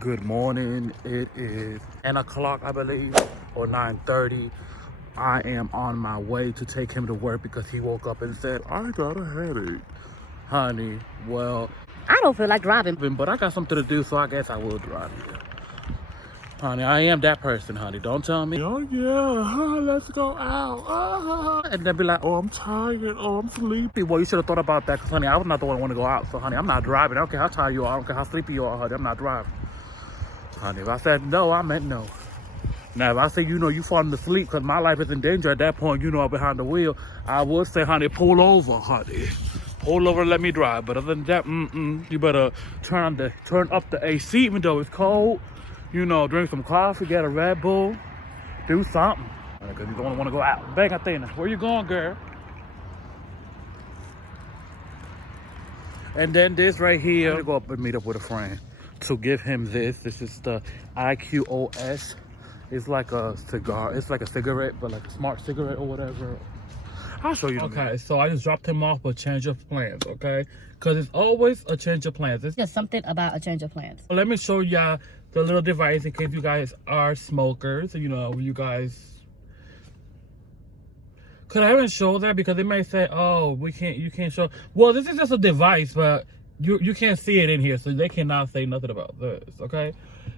Good morning. It is 10 o'clock, I believe, or 9:30. I am on my way to take him to work because he woke up and said, I got a headache. Honey, well, I don't feel like driving. but I got something to do, so I guess I will drive you. Honey, I am that person, honey. Don't tell me, oh yeah, let's go out. And then be like, oh, I'm tired. Oh, I'm sleepy. Well, you should have thought about that because, honey, I was not the one who want to go out. So, honey, I'm not driving. I don't care how tired you are. I don't care how sleepy you are, honey. I'm not driving. Honey, if I said no, I meant no. Now, if I say, you falling asleep because my life is in danger at that point, I'm behind the wheel, I would say, honey, pull over, honey. Pull over and let me drive. But other than that, you better turn up the AC even though it's cold. Drink some coffee, get a Red Bull, do something. Because you don't want to go out. Bang, Athena. Where you going, girl? And then this right here, I'm gonna go up and meet up with a friend to give him this. This is the IQOS. It's like a cigar. It's like a cigarette, but like a smart cigarette or whatever. I'll show you. Okay, so I just dropped him off a change of plans, okay? Because it's always a change of plans. It's Just something about a change of plans. Let me show y'all the little device in case you guys are smokers. You guys. Could I even show that? Because they may say, oh, you can't show. Well, this is just a device, but you can't see it in here, so they cannot say nothing about this, okay?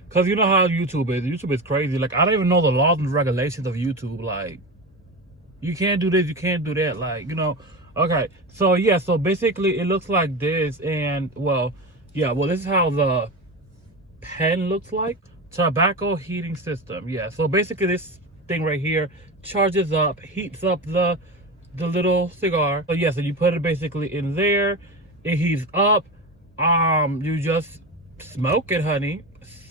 Because you know how YouTube is. YouTube is crazy. Like, I don't even know the laws and regulations of YouTube. Like, you can't do this, you can't do that. Like, Okay, so yeah, so basically it looks like this. And, this is how the pen looks like. Tobacco heating system. Yeah, so basically this thing right here charges up, heats up the little cigar. So yeah, so you put it basically in there, it heats up, you just smoke it, honey.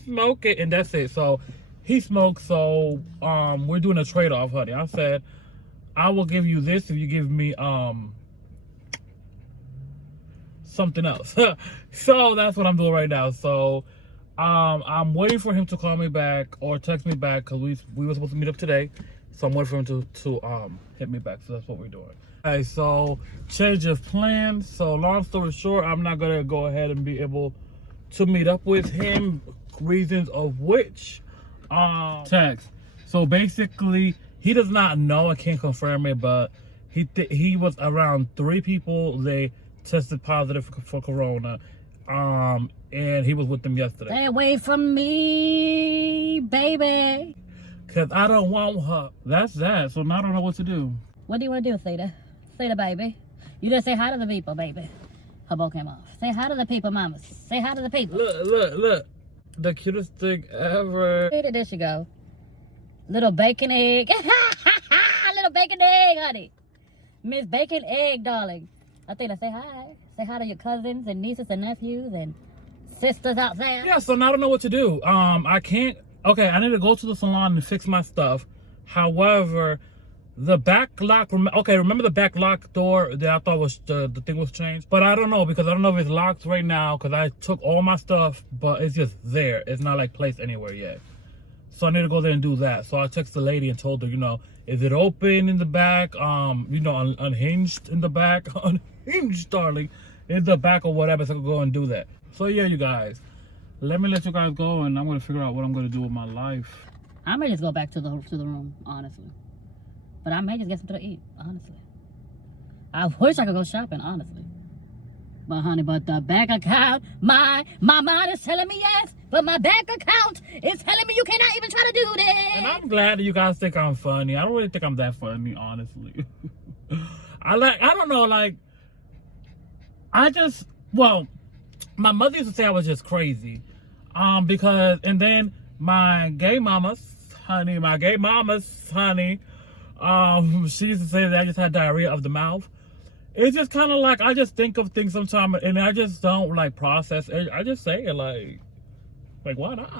Smoke it, and that's it. So he smokes, so we're doing a trade-off, honey. I said I will give you this if you give me something else. So that's what I'm doing right now. So I'm waiting for him to call me back or text me back because we were supposed to meet up today. So I'm waiting for him to hit me back. So that's what we're doing. Okay, so change of plans. So long story short, I'm not gonna go ahead and be able to meet up with him. Reasons of which text. So basically, he does not know. I can't confirm it, but he was around 3 people. They tested positive for corona. And he was with them yesterday. Stay away from me, baby. Cause I don't want her. That's that. So now I don't know what to do. What do you want to do, Theta? Theta, baby. You just say hi to the people, baby. Her bow came off. Say hi to the people, mamas. Say hi to the people. Look. The cutest thing ever. There she go. Little bacon egg. Little bacon egg, honey. Miss Bacon Egg, darling. Athena, say hi. Say hi to your cousins and nieces and nephews and sisters out there. Yeah, so now I don't know what to do. I can't. Okay, I need to go to the salon and fix my stuff. However, the back lock. Remember the back lock door that I thought was the thing was changed? But I don't know because I don't know if it's locked right now because I took all my stuff, but it's just there. It's not like placed anywhere yet. So I need to go there and do that. So I texted the lady and told her, is it open in the back? Unhinged in the back. Unhinged, darling, in the back or whatever. So I can go and do that. So yeah, you guys. Let me let you guys go, and I'm gonna figure out what I'm gonna do with my life. I may just go back to the room, honestly. But I may just get something to eat, honestly. I wish I could go shopping, honestly. But honey, but the bank account, my mind is telling me yes, but my bank account is telling me you cannot even try to do this. And I'm glad that you guys think I'm funny. I don't really think I'm that funny, honestly. I don't know, my mother used to say I was just crazy. And then my gay mamas, honey, she used to say that I just had diarrhea of the mouth. It's just kind of like, I just think of things sometimes and I just don't process it. I just say it like why not?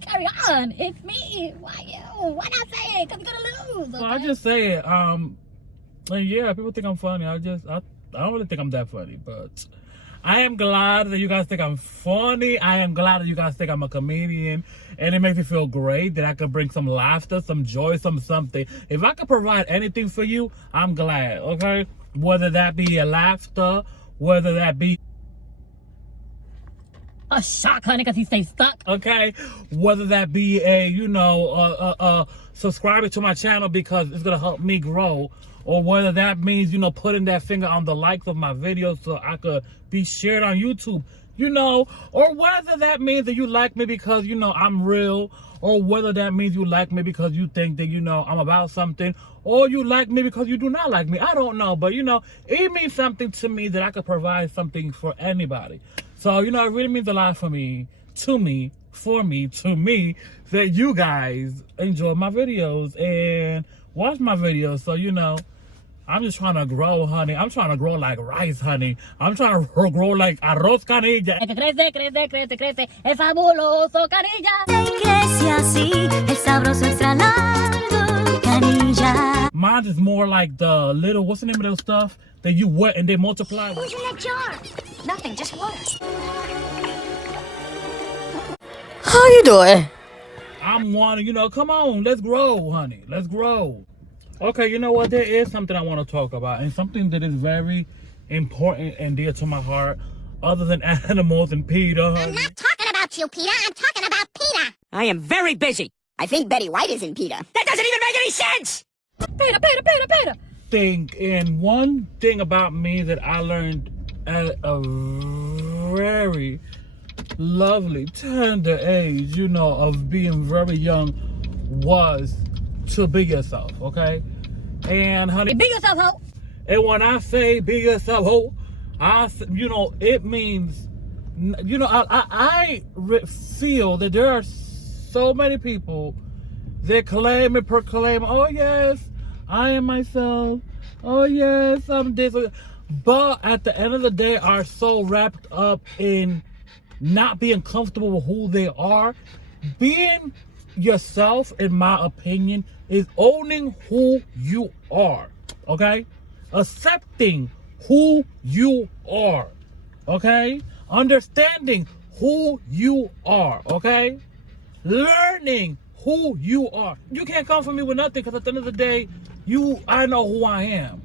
Carry on, it's me. Why you? Why not say it? Cause you're gonna lose. Okay? So I just say it. And yeah, people think I'm funny. I don't really think I'm that funny, but I am glad that you guys think I'm funny. I am glad that you guys think I'm a comedian. And it makes me feel great that I could bring some laughter, some joy, something. If I could provide anything for you, I'm glad, okay? Whether that be a laughter, whether that be A shock, honey, because he stays stuck. Okay, whether that be subscribing to my channel because it's gonna help me grow, or whether that means putting that finger on the likes of my videos so I could be shared on YouTube, or whether that means that you like me because I'm real, or whether that means you like me because you think that I'm about something, or you like me because you do not like me. I don't know, but it means something to me that I could provide something for anybody. So, it really means a lot for me, to me, for me, to me, that you guys enjoy my videos and watch my videos. So, I'm just trying to grow, honey. I'm trying to grow like rice, honey. I'm trying to grow like arroz canilla. Crece, crece, crece, crece, el fabuloso canilla. Crece así, el sabroso extra largo canilla. Mine is more like the little, what's the name of those stuff that you wet and they multiply? What's in that jar? Nothing, just water. How you doing? I'm wanting, come on, let's grow, honey. Let's grow. Okay, you know what? There is something I want to talk about, and something that is very important and dear to my heart, other than animals and PETA, honey. I'm not talking about you, Peter. I'm talking about PETA. I am very busy. I think Betty White is in PETA. That doesn't even make any sense! Peter, Peter, Peter, Peter. And one thing about me that I learned at a very lovely, tender age, of being very young, was to be yourself, okay? And honey, Be yourself, ho. and when I say be yourself, ho, it means, I feel that there are so many people that claim and proclaim, oh yes, I am myself, oh yes, I'm this, but at the end of the day are so wrapped up in not being comfortable with who they are. Being yourself, in my opinion, is owning who you are, okay? Accepting who you are, okay? Understanding who you are, okay? Learning who you are. You can't come for me with nothing, because at the end of the day, I know who I am.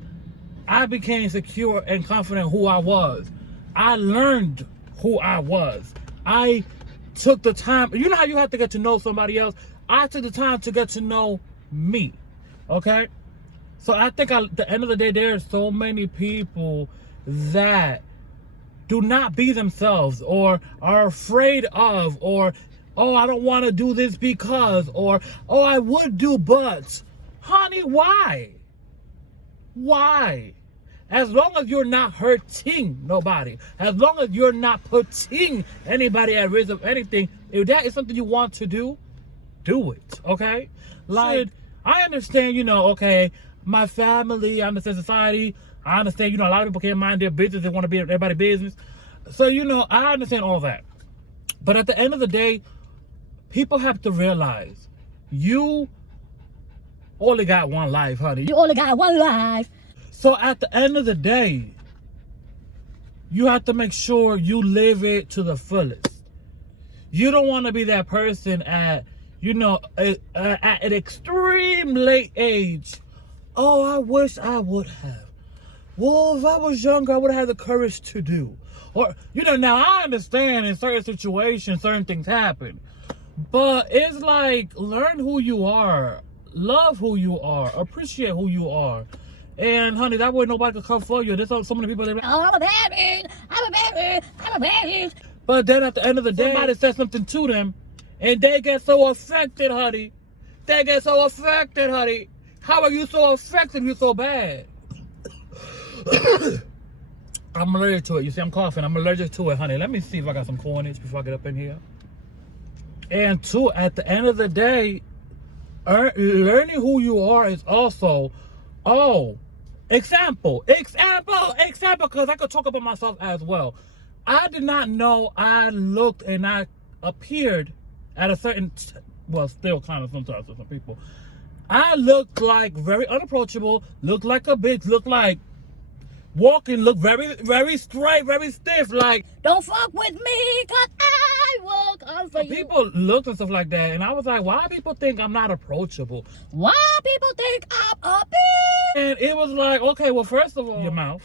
I became secure and confident who I was. I learned who I was. I took the time. You know how you have to get to know somebody else? I took the time to get to know me, okay? So I think at the end of the day, there are so many people that do not be themselves, or are afraid of, or, oh, I don't want to do this because, or, oh, I would do, but, honey, why? Why? As long as you're not hurting nobody, as long as you're not putting anybody at risk of anything, if that is something you want to do it, okay? Like, I understand, okay, my family, I understand society, I understand, a lot of people can't mind their business, they want to be in everybody's business. So, I understand all that. But at the end of the day, people have to realize you only got one life, honey. You only got one life. So at the end of the day, you have to make sure you live it to the fullest. You don't want to be that person at an extreme late age. Oh, I wish I would have. Well, if I was younger, I would have had the courage to do. Or, now I understand in certain situations, certain things happen. But it's like, learn who you are. Love who you are. Appreciate who you are. And, honey, that way nobody can come for you. There's so many people that are like, Oh, I'm a bad bitch. I'm a bad bitch. I'm a bad bitch. but then at the end of the day, somebody says something to them, and they get so affected, honey. They get so affected, honey. How are you so affected? You're so bad. I'm allergic to it. You see, I'm coughing. I'm allergic to it, honey. Let me see if I got some cornage before I get up in here. And two, at the end of the day, learning who you are is also, example, because I could talk about myself as well. I did not know I looked and I appeared at a certain, well, still kind of sometimes to some people. I looked like very unapproachable, looked like a bitch, looked like walking, looked very, very straight, very stiff, like, Don't fuck with me, cause I will come for you. people looked and stuff like that, and I was like, why people think I'm not approachable? Why people think I'm a bitch? And it was like, okay, well, first of all, your mouth.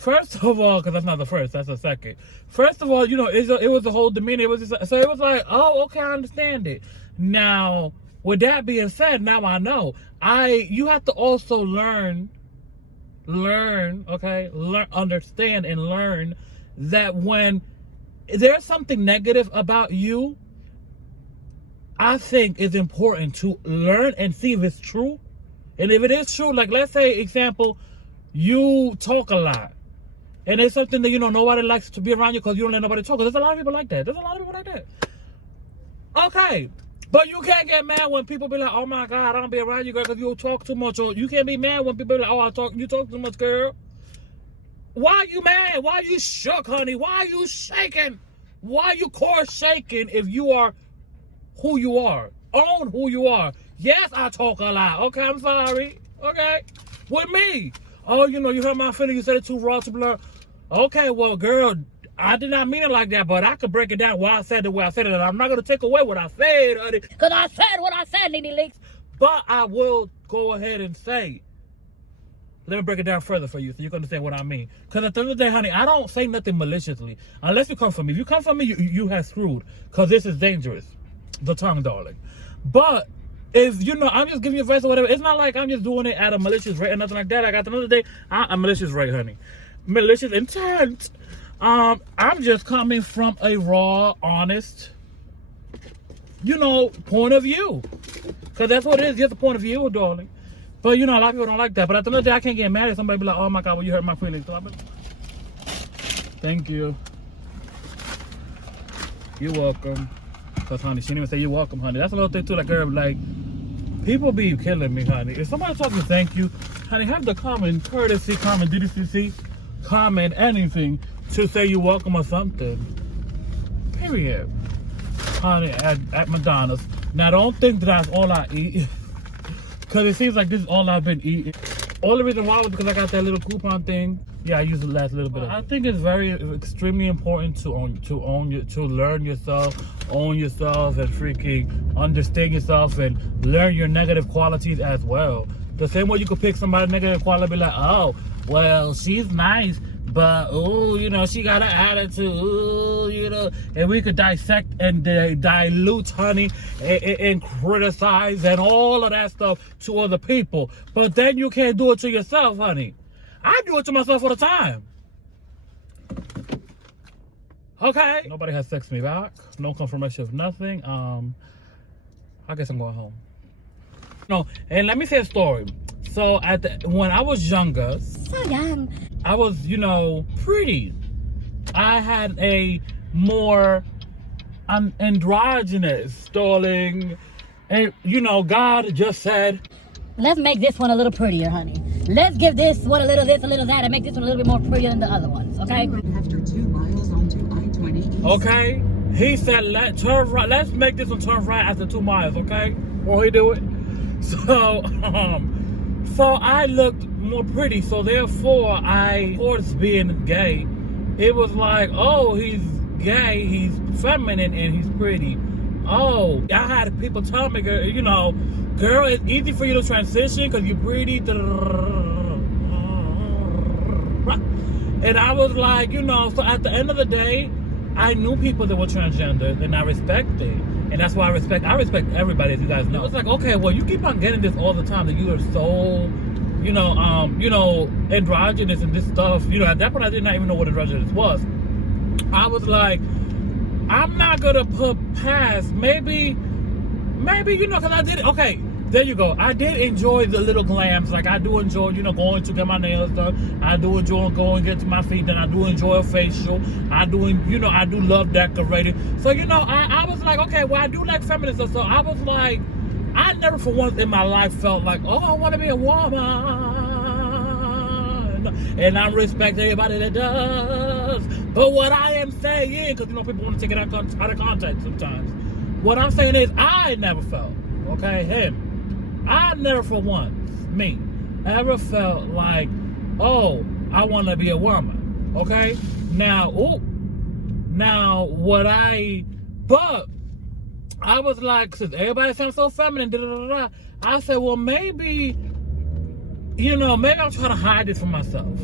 First of all, because that's not the first, that's the second. First of all, you know, it was the whole demeanor. It was just, so it was like, oh, okay, I understand it. Now, with that being said, now I know. You have to also learn, okay? Understand and learn that when there's something negative about you, I think it's important to learn and see if it's true. And if it is true, like let's say, example, you talk a lot. And it's something that, you know, nobody likes to be around you because you don't let nobody talk. There's a lot of people like that. Okay. But you can't get mad when people be like, oh my God, I don't be around you, girl, because you talk too much. Or you can't be mad when people be like, oh, you talk too much, girl. Why are you mad? Why are you shook, honey? Why are you shaking? Why are you core shaking if you are who you are? Own who you are. Yes, I talk a lot. Okay, I'm sorry. Okay? With me. Oh, you know, you hurt my feelings. You said it too raw, too blur. Okay, well, girl, I did not mean it like that, but I could break it down why I said it the way I said it. And I'm not going to take away what I said, honey. Because I said what I said, Lady Leaks. But I will go ahead and say, let me break it down further for you so you can understand what I mean. Because at the end of the day, honey, I don't say nothing maliciously. Unless you come from me. If you come from me, you have screwed. Because this is dangerous. The tongue, darling. But if, you know, I'm just giving you advice or whatever, it's not like I'm just doing it at a malicious rate or nothing like that. Like at the end of the day, I'm malicious rate, honey. Malicious intent. I'm just coming from a raw, honest, you know, point of view. Because that's what it is. Just a point of view, darling. But, you know, a lot of people don't like that. But at the end of the day, I can't get mad at somebody be like, oh my God, well, you hurt my feelings. So thank you. You're welcome. Because, honey, she didn't even say you're welcome, honey. That's a little thing, too. Like, girl, like, people be killing me, honey. If somebody tells me thank you, honey, have the common courtesy, common DDCC, common anything to say you're welcome or something. Period. Honey, at McDonald's. Now, don't think that that's all I eat. Because it seems like this is all I've been eating. Only reason why was because I got that little coupon thing. Yeah, I used the last little bit of it. I think it's extremely important to learn yourself, own yourself, and freaking understand yourself and learn your negative qualities as well. The same way you could pick somebody's negative quality and be like, oh, well, she's nice, but, oh, you know, she got an attitude, ooh, you know, and we could dissect and dilute, honey, and criticize and all of that stuff to other people. But then you can't do it to yourself, honey. I do it to myself all the time. Okay. Nobody has texted me back. No confirmation of nothing. I guess I'm going home. No, and let me say a story. So when I was younger, So young. I was, you know, pretty. I had a more androgynous, darling. And, you know, God just said, let's make this one a little prettier, honey. Let's give this one a little this, a little that, and make this one a little bit more prettier than the other ones, okay? After 2 miles onto I-20 East. okay. He said, turn right. Let's make this one turn right after 2 miles, okay? Will he do it? So, so I looked more pretty. So therefore, towards being gay, it was like, oh, he's gay, he's feminine, and he's pretty. Oh, I had people tell me, you know, girl, it's easy for you to transition because you're pretty. And I was like, you know, so at the end of the day, I knew people that were transgender, and I respect it. And that's why I respect everybody, as you guys know. It's like, okay, well, you keep on getting this all the time, that you are so, you know, androgynous and this stuff. You know, at that point, I did not even know what androgynous was. I was like, I'm not gonna put past, maybe, you know, because I did, okay, there you go. I did enjoy the little glams. Like, I do enjoy, you know, going to get my nails done. I do enjoy going to get to my feet done. I do enjoy a facial. I do, you know, I do love decorating. So, you know, I was like, okay, well, I do like feminine stuff. So I was like, I never for once in my life felt like, oh, I want to be a woman. And I respect everybody that does. But what I am saying, because, you know, people want to take it out of context sometimes. What I'm saying is, I never felt, okay, him. I never for once, me, ever felt like, oh, I want to be a woman, okay? Now, but I was like, since everybody sounds so feminine, I said, well, maybe, you know, maybe I'm trying to hide this from myself.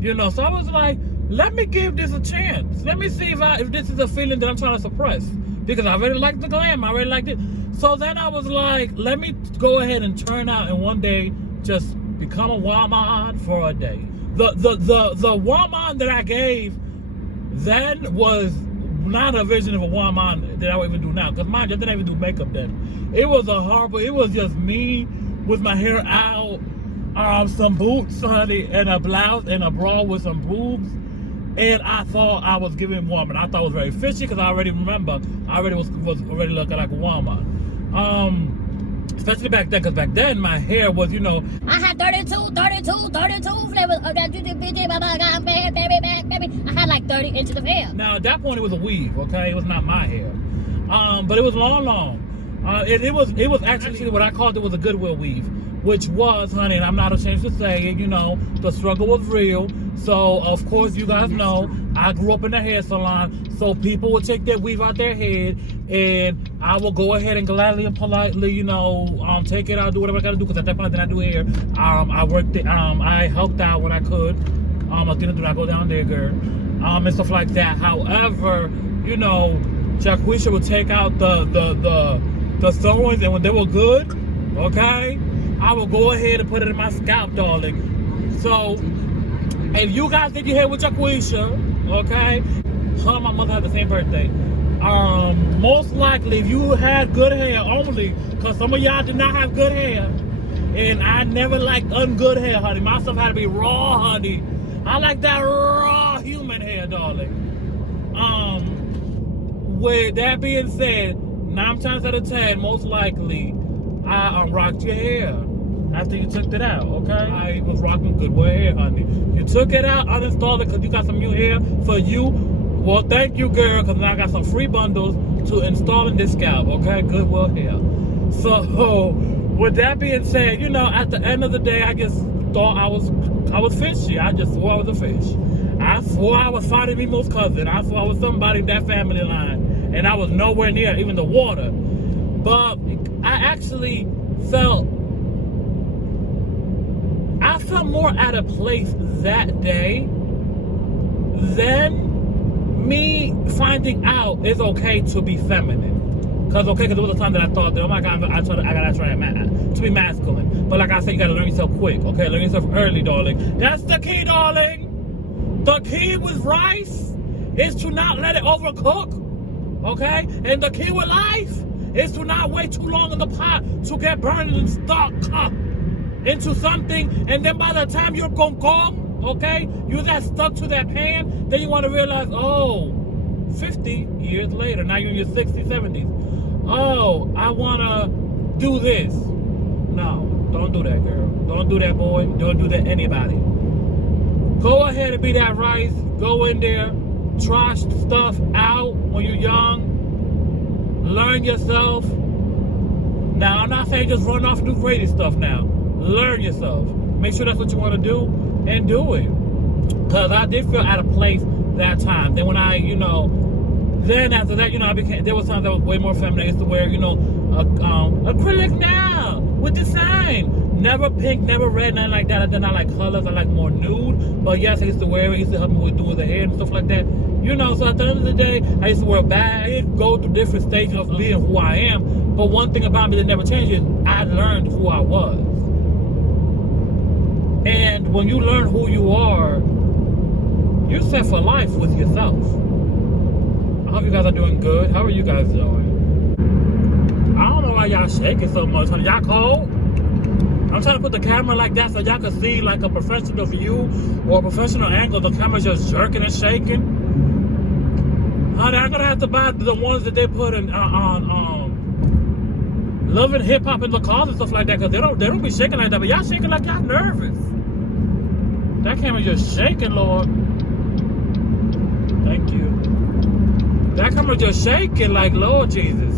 You know, so I was like, let me give this a chance. Let me see if this is a feeling that I'm trying to suppress. Because I really like the glam. I really liked it. So then I was like, let me go ahead and turn out and one day just become a woman for a day. The woman that I gave then was not a vision of a woman that I would even do now. Because mind you, I didn't even do makeup then. It was it was just me with my hair out, some boots, honey, and a blouse and a bra with some boobs. And I thought I was giving woman. I thought it was very fishy because I already remember. I already was already looking like a woman. Especially back then, because back then my hair was, you know. I had 32 flavors of that juicy baby. I had like 30 inches of hair. Now at that point it was a weave, okay? It was not my hair. But it was long. It was actually what I called it was a Goodwill weave, which was, honey, and I'm not ashamed to say it, you know, the struggle was real. So of course you guys know I grew up in a hair salon, so people would take their weave out their head, and I will go ahead and gladly and politely, you know, take it out, do whatever I gotta do, because at that point I didn't do hair. I worked it, I helped out when I could. I didn't go down there, girl, and stuff like that. However, you know, Jacquisha would take out the sewings, and when they were good, okay, I will go ahead and put it in my scalp, darling. So if you guys did your hair with Jacquisha, okay, her and my mother had the same birthday. Most likely, if you had good hair only, because some of y'all did not have good hair, and I never liked ungood hair, honey. My stuff had to be raw, honey. I like that raw human hair, darling. With that being said, 9 times out of 10, most likely, I rocked your hair after you took it out, okay? I was rocking Goodwill hair, honey. You took it out, uninstalled it because you got some new hair for you. Well, thank you, girl, because now I got some free bundles to install in this scalp, okay? Goodwill hair. So, with that being said, you know, at the end of the day, I just thought I was fishy. I just swore I was a fish. I swore I was Fannie Memo's cousin. I swore I was somebody in that family line. And I was nowhere near even the water. But I actually felt more at a place that day than me finding out it's okay to be feminine. Because there was a time that I thought that, oh my God, I gotta try to be masculine. But like I said, you gotta learn yourself quick, okay? Learn yourself early, darling. That's the key, darling. The key with rice is to not let it overcook, okay? And the key with life is to not wait too long in the pot to get burned and stuck into something, and then by the time you're gone, okay, you're that stuck to that pan, then you want to realize, oh, 50 years later, now you're in your 60s, 70s. Oh, I want to do this. No, don't do that, girl. Don't do that, boy. Don't do that, anybody. Go ahead and be that rice. Go in there. Try stuff out when you're young. Learn yourself. Now, I'm not saying just run off and do crazy stuff now. Learn yourself. Make sure that's what you want to do, and do it. Because I did feel out of place that time. Then when I, you know, then after that, you know, there was times I was way more feminine. I used to wear, you know, acrylic now with design. Never pink, never red, nothing like that. I did not like colors. I like more nude. But yes, I used to wear it. It used to help me with doing the hair and stuff like that. You know, so at the end of the day, I used to wear a bag. I did go through different stages of being who I am. But one thing about me that never changed is I learned who I was. And when you learn who you are, you're set for life with yourself. I hope you guys are doing good. How are you guys doing? I don't know why y'all shaking so much, honey. Y'all cold? I'm trying to put the camera like that so y'all can see like a professional view or a professional angle. The camera's just jerking and shaking. Honey, I'm gonna have to buy the ones that they put in on Love and Hip Hop in the cars and stuff like that, because they don't be shaking like that, but y'all shaking like y'all nervous. That camera just shaking, Lord. Thank you. That camera just shaking like, Lord Jesus.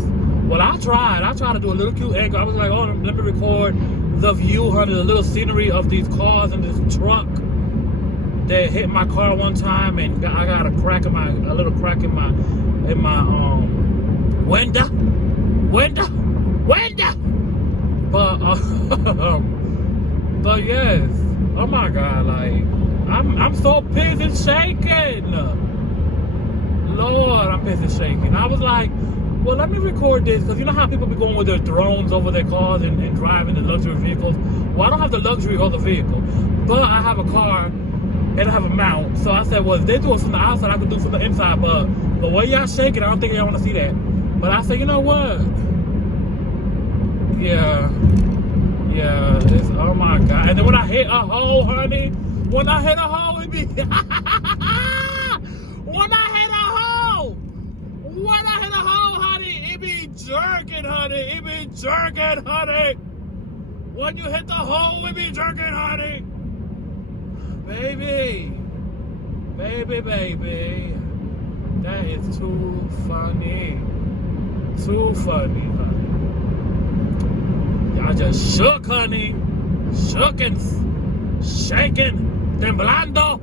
Well, I tried to do a little cute angle. I was like, oh, let me record the view, honey, the little scenery of these cars and this truck that hit my car one time, and I got a little crack in my window. But yes, oh my God, like, I'm so pissed and shaking. Lord, I'm pissed and shaking. I was like, well, let me record this, because you know how people be going with their drones over their cars and driving the luxury vehicles? Well, I don't have the luxury or the vehicle, but I have a car and I have a mount. So I said, well, if they do it from the outside, I can do it from the inside, but the way y'all shaking, I don't think y'all want to see that. But I said, you know what? Yeah, it's, oh my God. And then when I hit a hole, honey, when I hit a hole, it be, when I hit a hole, honey, it be jerking, honey. It be jerking, honey. When you hit the hole, it be jerking, honey. Baby. That is too funny. Too funny, honey. Y'all just shook, honey. Shook and shaking. Temblando.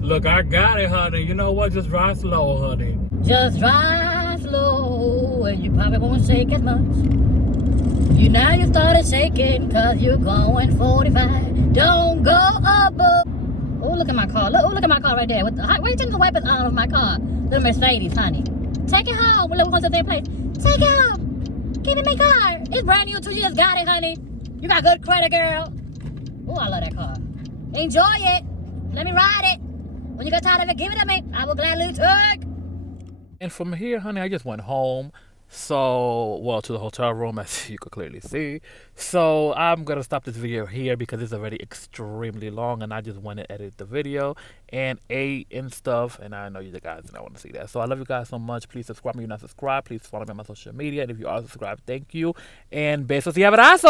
Look, I got it, honey. You know what? Just drive slow, honey. Just drive slow and you probably won't shake as much. Now you started shaking cause you're going 45. Don't go above. Oh, look at my car. Look at my car right there. Why are you taking the wipers out of my car? Little Mercedes, honey. Take it home. We're going to the same place. Take it home. Give me my car. It's brand new too. You just got it, honey. You got good credit, girl. Oh, I love that car. Enjoy it. Let me ride it. When you get tired of it, give it to me. I will gladly take. And from here, honey, I just went home. So, well, to the hotel room, as you could clearly see. So, I'm going to stop this video here because it's already extremely long. And I just want to edit the video and ate and stuff. And I know you guys don't want to see that. So, I love you guys so much. Please subscribe if you're not subscribed. Please follow me on my social media. And if you are subscribed, thank you. And besos y abrazos.